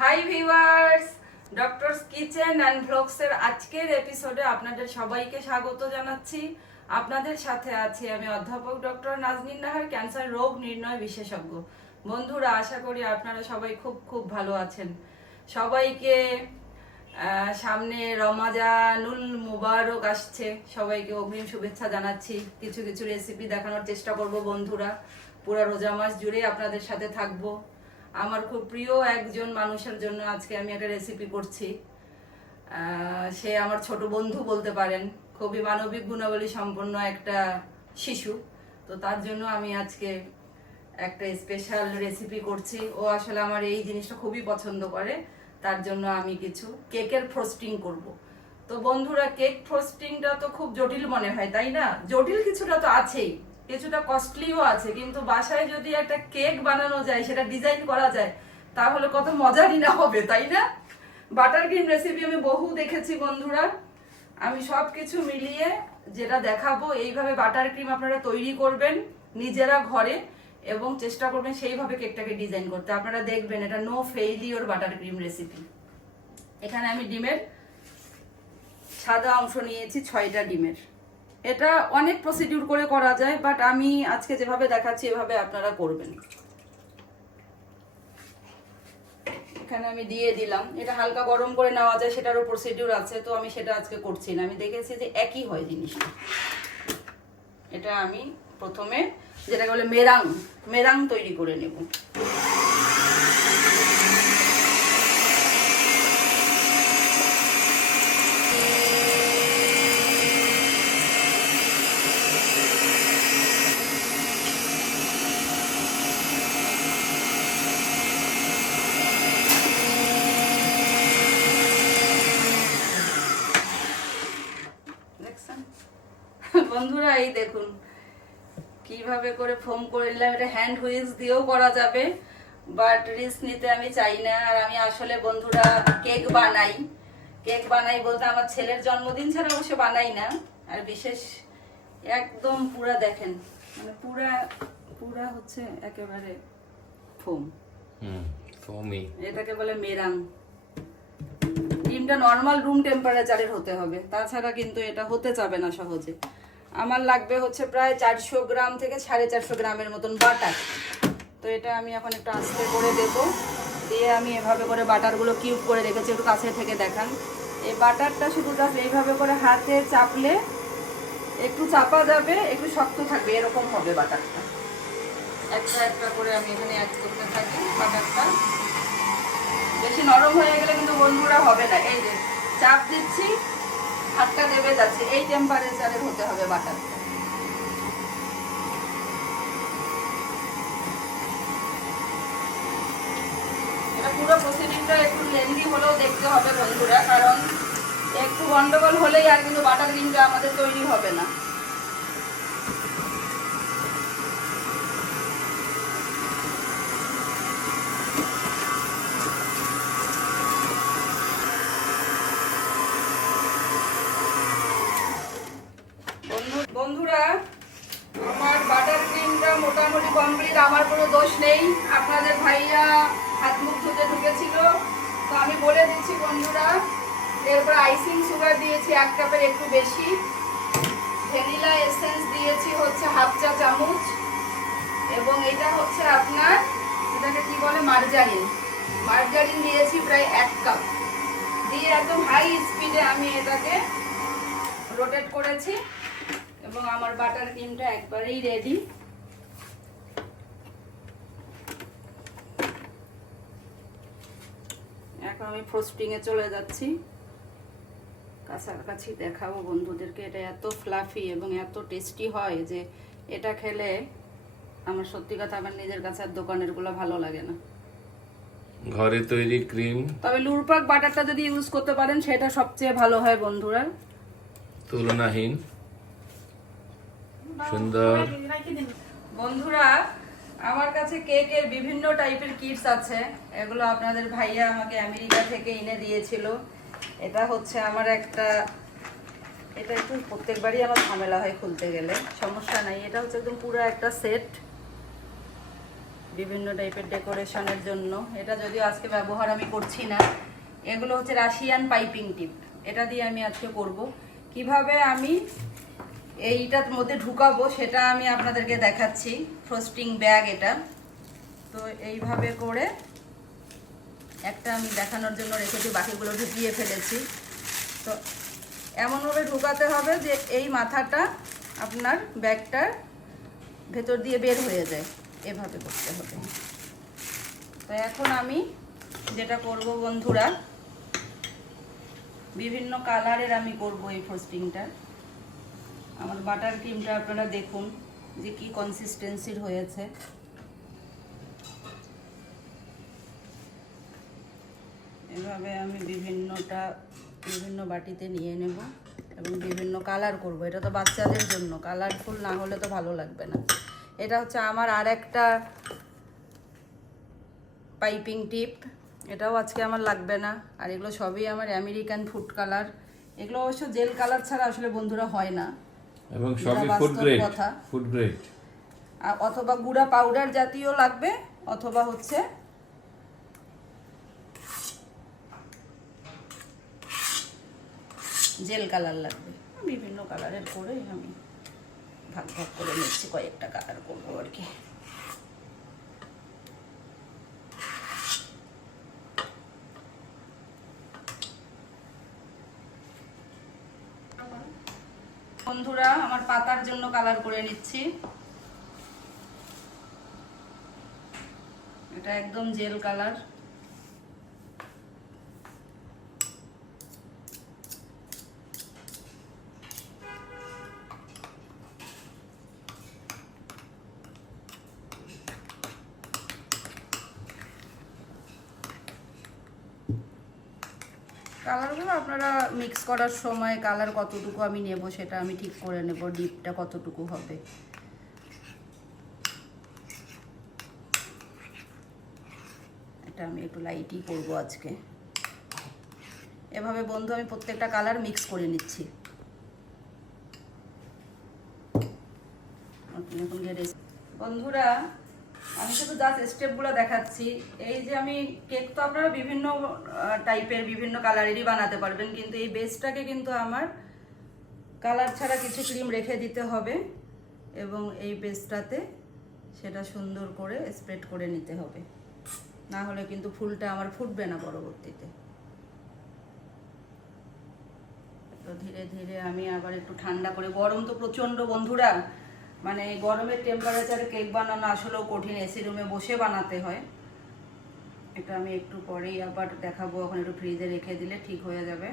Hi viewers doctors kitchen and ব্লগসের আজকের এপিসোডে আপনাদের সবাইকে স্বাগত জানাচ্ছি। আপনাদের সাথে আছি আমি অধ্যাপক ডক্টর নাজনীন নাহার ক্যান্সার রোগ নির্ণয় বিশেষজ্ঞ। বন্ধুরা, আশা করি আপনারা সবাই খুব খুব ভালো আছেন। সবাইকে সামনে রমাজানুল মুবারক আসছে। সবাইকে অগ্রিম শুভেচ্ছা জানাচ্ছি। কিছু কিছু রেসিপি দেখানোর চেষ্টা করব বন্ধুরা। পুরো রোজা মাস জুড়ে আপনাদের সাথে থাকব। আমার খুব প্রিয় একজন মানুষের জন্য আজকে আমি একটা রেসিপি করছি। সে আমার ছোট বন্ধু বলতে পারেন, খুবই মানবিক গুণাবলী সম্পন্ন একটা শিশু। তো তার জন্য আমি আজকে একটা স্পেশাল রেসিপি করছি। ও আসলে আমার এই জিনিসটা খুবই পছন্দ করে, তার জন্য আমি কিছু কেকের ফ্রোস্টিং করব। তো বন্ধুরা, কেক ফ্রোস্টিংটা তো খুব জটিল মনে হয়, তাই না? জটিল কিছুটা তো আছেই। কিছুটা কস্টলিও আছে, কিন্তু বাসায় যদি একটা কেক বানানো যায়, সেটা ডিজাইন করা যায়, তাহলে কত মজারই না হবে, তাই না? বাটার ক্রিম রেসিপি আমি বহু দেখেছি বন্ধুরা। আমি সব কিছু মিলিয়ে যেটা দেখাবো, এইভাবে বাটার ক্রিম আপনারা তৈরি করবেন নিজেরা ঘরে এবং চেষ্টা করবেন সেইভাবে কেকটাকে ডিজাইন করতে। আপনারা দেখবেন এটা no failure butter cream recipe এখানে আমি ডিমের সাদা অংশ নিয়েছি, ছয়টা ডিমের। এটা অনেক প্রসিডিউর করে করা যায় বাট আমি আজকে যেভাবে দেখাচ্ছি, এভাবে আপনারা করবেন। এখানে আমি দিয়ে দিলাম। এটা হালকা গরম করে নেওয়া যায়, সেটারও প্রসিডিউর আছে, তো আমি সেটা আজকে করছি না। আমি দেখেছি যে একই হয় জিনিসটা। এটা আমি প্রথমে যেটাকে বলে মেরাং মেরাং তৈরি করে নেব দেখছেন বন্ধুরা এই দেখুন কীভাবে করে ফোম করে নিলাম এটা হ্যান্ড হুইলস দিয়েও করা যাবে বাট রিস্ক নিতে আমি চাই না আর আমি আসলে বন্ধুরা কেক বানাই। কেক বানাই বলতে আমার ছেলের জন্মদিন ছাড়া অবশ্য বানাই না আর বিশেষ একদম পুরা দেখেন মানে পুরা পুরা হচ্ছে একেবারে ফোম। হুম ফমি এটাকে বলে মেরাং। ডিমটা নর্মাল রুম টেম্পারেচারের হতে হবে তাছাড়া কিন্তু এটা হতে যাবে না সহজে। আমার লাগবে হচ্ছে প্রায় চারশো গ্রাম থেকে সাড়ে চারশো গ্রামের মতন বাটার। তো এটা আমি এখন একটু আস্তে করে দেব। দিয়ে আমি এভাবে করে বাটারগুলো কিউব করে রেখেছি, একটু কাছে থেকে দেখান। এই বাটারটা শুধু জাস্ট এইভাবে করে হাতে চাপলে একটু চাপা যাবে, একটু শক্ত থাকবে, এরকম হবে বাটারটা। একটা একটা করে আমি এখানে অ্যাড করতে থাকি বাটারটা। বেশি নরম হয়ে গেলে কিন্তু বন্ধুরা হবে না। এই যে, চাপ দিচ্ছি হাতটা দেবে, যাচ্ছে। এই টেম্পারেচারে হতে হবে বাটার। পুরো প্রসিডিংটা একটু লেন্দি হলেও দেখতে হবে বন্ধুরা, কারণ একটু গন্ডগোল হলেই আর কিন্তু বাটার ক্রিমটা আমাদের তৈরি হবে না। আপনার এটাকে কি বলে মার্জারিন মার্জারিন দিয়েছি প্রায় এক কাপ দিয়ে একদম হাই স্পিডে আমি এটাকে রোটেট করেছি এবং আমার বাটার ক্রিমটা একবারেই রেডি এখন আমি ফ্রোস্টিং এ চলে যাচ্ছি। কাছাকাছি দেখাবো বন্ধুদেরকে, এটা এত ফ্লাফি এবং এত টেস্টি হয় যে এটা খেলে আমার সত্যি কথা আমার নিজের কাছে আর দোকানেরগুলো ভালো লাগে না। ঘরে তৈরি ক্রিম? তবে লুরপাক বাটারটা যদি ইউজ করতে পারেন সেটা সবচেয়ে ভালো হয় বন্ধুরা। তুলনাহীন। সুন্দর। বন্ধুরা আমার কাছে কেকের বিভিন্ন টাইপের কিটস আছে। এগুলো আপনাদের ভাইয়া আমাকে আমেরিকা থেকে এনে দিয়েছিল। এটা হচ্ছে আমার একটা এটা একটু প্রত্যেকবারই আমার ঝামেলা হয় খুলতে গেলে। সমস্যা নাই এটা হচ্ছে একদম পুরো একটা সেট বিভিন্ন টাইপের ডেকোরেশনের জন্য। এটা যদিও আজকে ব্যবহার আমি করছি না। এগুলো হচ্ছে রাশিয়ান পাইপিং টিপ এটা দিয়ে আমি আজকে করব। কীভাবে আমি এইটার মধ্যে ঢুকাবো সেটা আমি আপনাদেরকে দেখাচ্ছি। ফ্রস্টিং ব্যাগ এটা। তো এইভাবে করে একটা আমি দেখানোর জন্য রেখেছি, বাকিগুলো ঢুকিয়ে ফেলেছি। তো এমনভাবে ঢুকাতে হবে যে এই মাথাটা আপনার ব্যাগটার ভেতর দিয়ে বের হয়ে যায়। এভাবে করতে হবে। তো এখন আমি যেটা করব বন্ধুরা, বিভিন্ন কালারের আমি করব এই ফ্রস্টিংটা আমার বাটার ক্রিমটা আপনারা দেখুন যে কি কনসিস্টেন্সির হয়েছে। এভাবে আমি বিভিন্নটা, বিভিন্ন বাটিতে নিয়ে নেব এবং বিভিন্ন কালার করব। এটা তো বাচ্চাদের জন্য কালারফুল না হলে তো ভালো লাগবে না। এটা হচ্ছে আমার আর একটা পাইপিং টিপ। এটাও আজকে আমার লাগবে না। আর এগুলো সবই আমার আমেরিকান ফুড কালার। এগুলো অবশ্য জেল কালার ছাড়া আসলে বন্ধুরা হয় না। এবং সবই ফুড গ্রেড কথা। ফুড গ্রেড আর অথবা গুঁড়া পাউডার জাতীয় লাগবে অথবা হচ্ছে জেল কালার লাগবে। বিভিন্ন কালারের করে আমি ভাগ ভাগ করে নিচ্ছি কয়েকটা কালার করব আর কি। বন্ধুরা, আমার পাতার জন্য কালার করে নিচ্ছি। এটা একদম জেল কালার কালারগুলো আপনারা মিক্স করার সময় কালার কতটুকু আমি নেব সেটা আমি ঠিক করে নেব ডিপটা কতটুকু হবে। এটা আমি একটু লাইটই করব আজকে। এভাবে বন্ধু আমি প্রত্যেকটা কালার মিক্স করে নিচ্ছি। বন্ধুরা আমি শুধু জাস্ট স্টেপগুলো দেখাচ্ছি। এই যে আমি কেক তো আপনারা বিভিন্ন টাইপের বিভিন্ন কালারেরই বানাতে পারবেন, কিন্তু এই বেসটাকে কিন্তু আমার কালার ছাড়া কিছু ক্রিম রেখে দিতে হবে এবং এই বেসটাতে সেটা সুন্দর করে স্প্রেড করে নিতে হবে। না হলে কিন্তু ফুলটা আমার ফুটবে না পরবর্তীতে। তো ধীরে ধীরে আমি আবার একটু ঠান্ডা করে, গরম তো প্রচণ্ড বন্ধুরা। মানে গরমের টেম্পারেচারে কেক বানানো আসলেও কঠিন এসি রুমে বসে বানাতে হয়। এটা আমি একটু পরেই আবার দেখাবো, এখন একটু ফ্রিজে রেখে দিলে ঠিক হয়ে যাবে।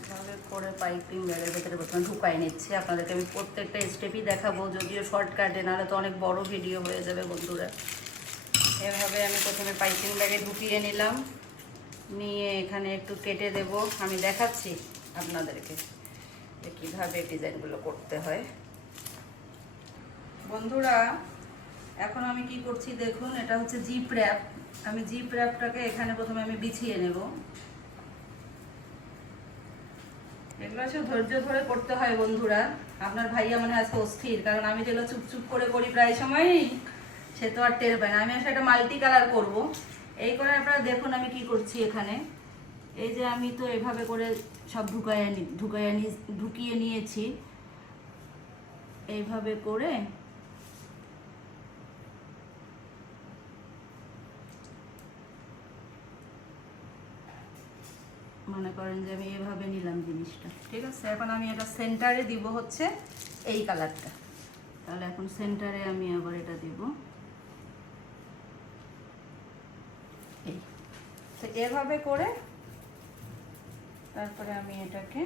এভাবে করে পাইপিং ব্যাগের ভেতরে প্রথমে ঢুকাই নিচ্ছি। আপনাদেরকে আমি প্রত্যেকটা স্টেপই দেখাবো, যদিও শর্টকাটে নাহলে তো অনেক বড় ভিডিও হয়ে যাবে বন্ধুরা। এভাবে আমি প্রথমে পাইপিং ব্যাগে ঢুকিয়ে নিলাম। নিয়ে এখানে একটু কেটে দেব। আমি দেখাচ্ছি আপনাদেরকে। যে কীভাবে ডিজাইনগুলো করতে হয়। বন্ধুরা, এখন আমি কি করছি দেখুন, এটা হচ্ছে জিপ র্যাপ। আমি জিপ র্যাপটাকে এখানে প্রথমে আমি বিছিয়ে নেব। এগুলো সব ধৈর্য ধরে করতে হয় বন্ধুরা। আপনার ভাইয়া মানে আজকে অস্থির, কারণ আমি যেগুলো চুপচুপ করে করি প্রায় সময়ই, সে তো আর টের পায় না। আমি আসলে একটা মাল্টি কালার করব। এই করে আপনারা দেখুন আমি কি করছি এখানে। এই যে আমি তো এভাবে করে সব ঢুকাইয়া ঢুকাইয়া ঢুকিয়ে নিয়েছি। এইভাবে করে মনে করেন যে আমি এভাবে নিলাম জিনিসটা। ঠিক আছে? এখন আমি এটা সেন্টারে দিব হচ্ছে এই কালারটা। তাহলে এখন সেন্টারে আমি আবার এটা দিব। এই। তো এভাবে করে তারপরে আমি এটাকে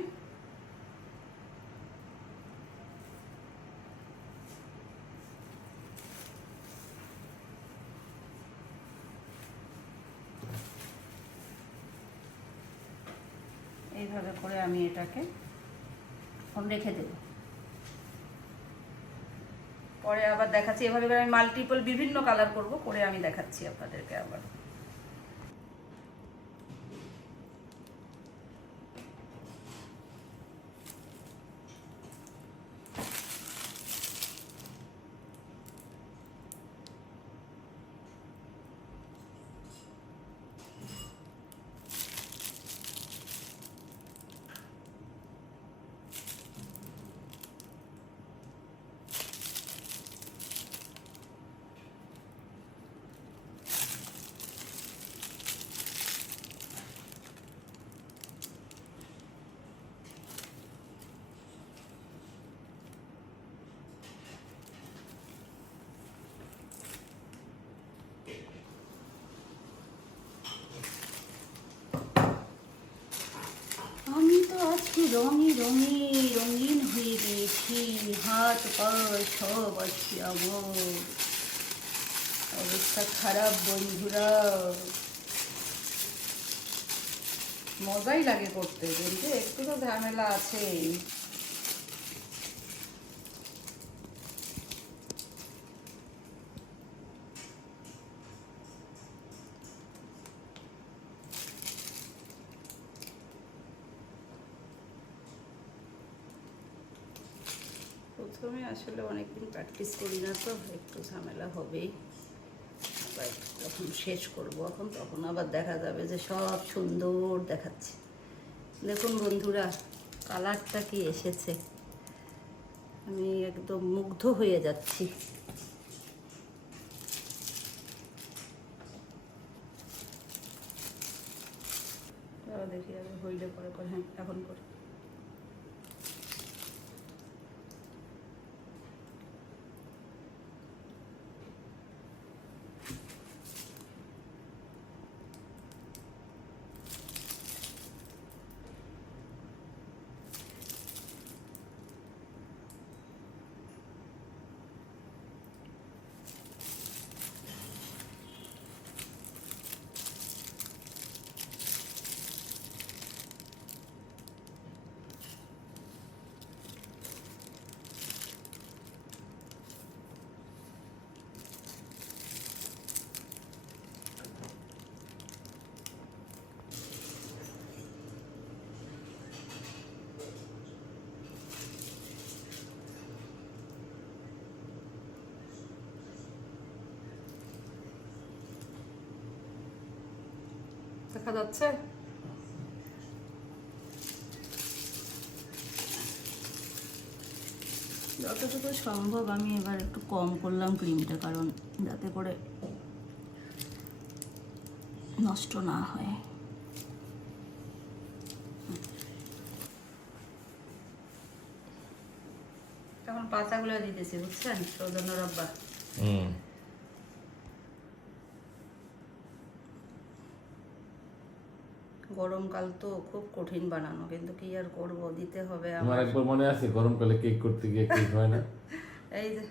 এইভাবে করে আমি এটাকে রেখে দেব। পরে আবার দেখাচ্ছি। এভাবে আমি মাল্টিপল বিভিন্ন কালার করব, করে আমি দেখাচ্ছি আপনাদেরকে আবার। রঙে রঙে রঙিন হয়ে গিয়েছি হাত পা সব আছে আমার। অবস্থা খারাপ বন্ধুরা। মজাই লাগে করতে বলতে একটু তো ঝামেলা আছে প্রথমে আসলে অনেকদিন প্র্যাকটিস করি না তো, একটু ঝামেলা হবেই। আবার যখন শেষ করব এখন, তখন আবার দেখা যাবে যে সব সুন্দর দেখাচ্ছে। দেখুন বন্ধুরা কালারটা কি এসেছে? আমি একদম মুগ্ধ হয়ে যাচ্ছি। দেখি আগে হইলে পরে করে হ্যাঁ এখন করে। দেখা যাচ্ছে যতটুকু সম্ভব আমি এবার একটু কম করলাম ক্রিমটা কারণ যাতে করে নষ্ট না হয়। এখন পাতাগুলো দিতেছি বুঝছেন? সৌজন্য রব্বা। হুম। গরমকাল তো খুব কঠিন বানানো কিন্তু কি আর করব দিতে হবে আমার একবার মনে আছে গরমকালে কেক করতে গিয়ে কেক হয় না? এই যে।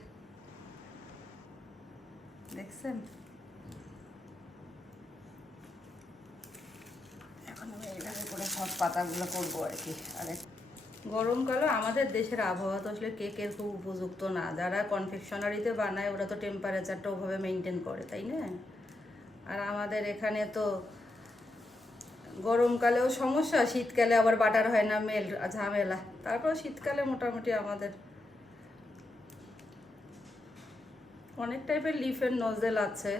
দেখছেন? এখন আমি এইভাবে করে সব পাতাগুলো করব আর কি। আর এক- গরমকালে আমাদের দেশের আবহাওয়া তো আসলে কেকের খুব উপযুক্ত না। যারা কনফেকশনারিতে বানায় ওরা তো টেম্পারেচারটা ওভাবে মেনটেন করে তাই না? আর আমাদের এখানে তো গরমকালেও সমস্যা, শীতকালে আবার বাটার হয় না, মেল, ঝামেলা। তারপর শীতকালে মোটামুটি আমাদের অনেক টাইপের লিফের নজেল আছে।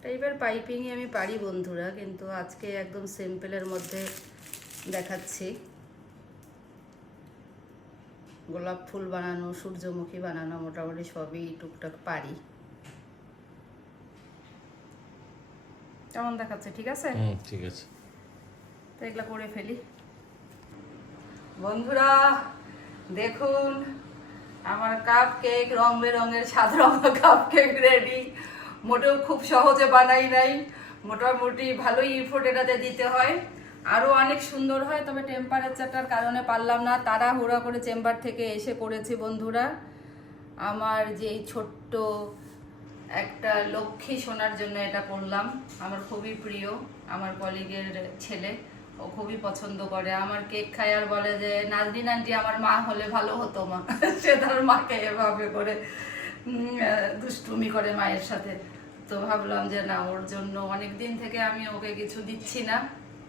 অনেক টাইপের পাইপিংই আমি পারি বন্ধুরা কিন্তু আজকে একদম সিম্পলের মধ্যে দেখাচ্ছি। গোলাপ ফুল বানানো সূর্যমুখী বানানো মোটামুটি সবই টুকটাক পারি। কেমন দেখাচ্ছে ঠিক আছে? ঠিক আছে। তো এগুলো করে ফেলি। বন্ধুরা দেখুন আমার কাপ কেক রং বেরঙের সাদা রঙের কাপ কেক রেডি মোটেও খুব সহজে বানাই নাই। মোটামুটি ভালোই ইফোর্ট এটাতে দিতে হয়। আরও অনেক সুন্দর হয়, তবে টেম্পারেচারটার কারণে পারলাম না। তারা হুড়া করে চেম্বার থেকে এসে করেছি বন্ধুরা। আমার যেই ছোট্ট একটা লক্ষ্মী শোনার জন্য এটা করলাম। আমার খুবই প্রিয়, আমার কলিগের ছেলে। ও খুবই পছন্দ করে। আমার কেক খায় আর বলে যে, নাজরিন আন্টি, আমার মা হলে ভালো হতো মা। সে তার মাকে এভাবে করে দুষ্টুমি করে মায়ের সাথে। তো ভাবলাম যে না, ওর জন্য অনেক দিন থেকে আমি ওকে কিছু দিচ্ছি না।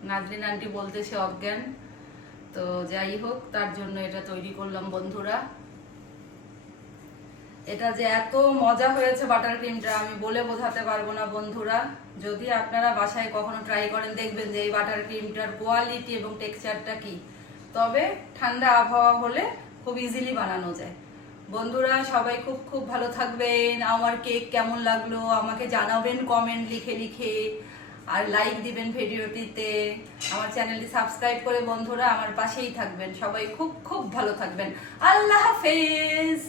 নাজরিন আন্টি বলতে সে অজ্ঞান। তো যাই হোক, তার জন্য এটা তৈরি করলাম বন্ধুরা। এটা যে এত মজা হয়েছে বাটার ক্রিমটা, আমি বলে বোঝাতে পারব না বন্ধুরা। যদি আপনারা বাসায় কখনো ট্রাই করেন, দেখবেন যে এই বাটার ক্রিমটার কোয়ালিটি এবং টেক্সচারটা কি। তবে ঠান্ডা আবহাওয়া হলে খুব ইজিলি বানানো যায়। বন্ধুরা, সবাই খুব খুব ভালো থাকবেন। আমার কেক কেমন লাগল আমাকে জানাবেন কমেন্ট লিখে লিখে আর লাইক দিবেন ভিডিওটিতে। আমার চ্যানেলটি সাবস্ক্রাইব করে বন্ধুরা আমার পাশেই থাকবেন। সবাই খুব খুব ভালো থাকবেন। আল্লাহ হাফেজ!